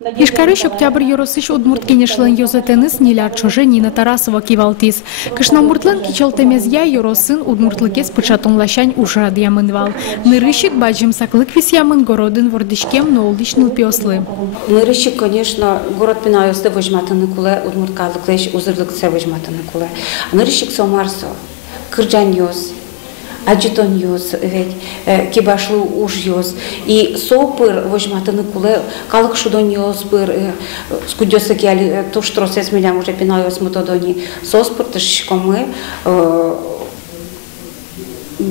Ишкарыш октябрь Юросыш удмурт кенешлен йозетенис Ниляр чоже Нина Тарасова кивалтис. Кышнамуртлен кичалтемезья Юросын удмуртлыкес пычатонлащань ужрад ямынвал. Нырыщик баджим саклык вис ямын городын вордышкем ноулдиш нылпиослы. Нырыщик, конечно, город пинайосты выжматаны куле, удмурткалыклеш узырлыксе выжматаны куле. Нырыщик сомарсо, кырджан йоз. Аджитон йоз, ведь кибашлу уж йоз. И сопыр возьматаны куле, калык шудон йоз пыр, скудёсы киали, то что росес меня уже пина йоз мутодони, соспыр тышкомы,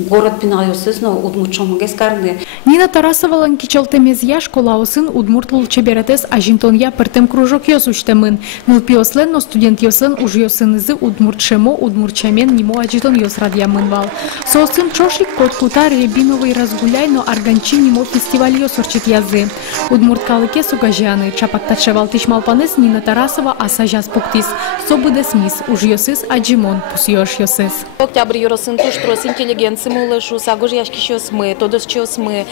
город пинайосыз, но удмуртшом гескарны. Нина Тарасова ланкичалтемезья школаусын удмуртлул чеберетес ажинтонья пертем кружок йоз уштемын. Нылпиослен, но студент йосын уж йосынызы удмуртшемо, удмуртчамен нимо аджитон йоз радьямынвал. Сосын чошик кот кутар рябиновый разгуляй, но арганчи нимо фестиваль йоз орчит язы. Удмурткалыке сугажяны, чапактачевал тишмалпанес Нина Тарасова асажас пуктис. Собыдес мис, уж йосыз аджимон, пус йош йосыз. Октябрь Юросын туштрос интеллигенции мулышу, сагуж яшкищос мы, тодос чос мы,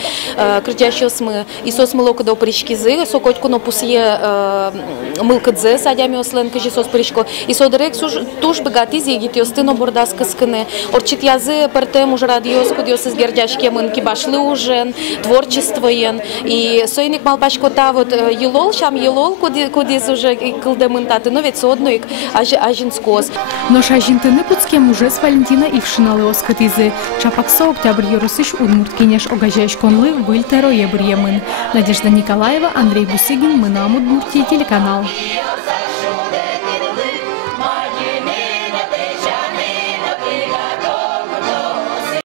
кричащос мы, и сос мылока до паричкизы, сокотку но пусье мылкадзе, садями осленка же сос паричко, и содерек туш богатый зигит йостыно бордаска скыны, орчит язы пертем уже радиос, кудиос из гердяшки мынки башлы уже, творчество ен, и сойник малпачко та вот елол, шам елол, кудис уже кылдемынтаты, но ведь соднуик ажинскос. Но шажинтыны пуцкем уже с Валентина и вшиналы оскатизы. Чапаксо октябрь Юросыш удмурт кенеш огажаешь конлы выльтеро ебрьемын. Надежда Николаева, Андрей Бусыгин, мы на Удмуртии телеканал.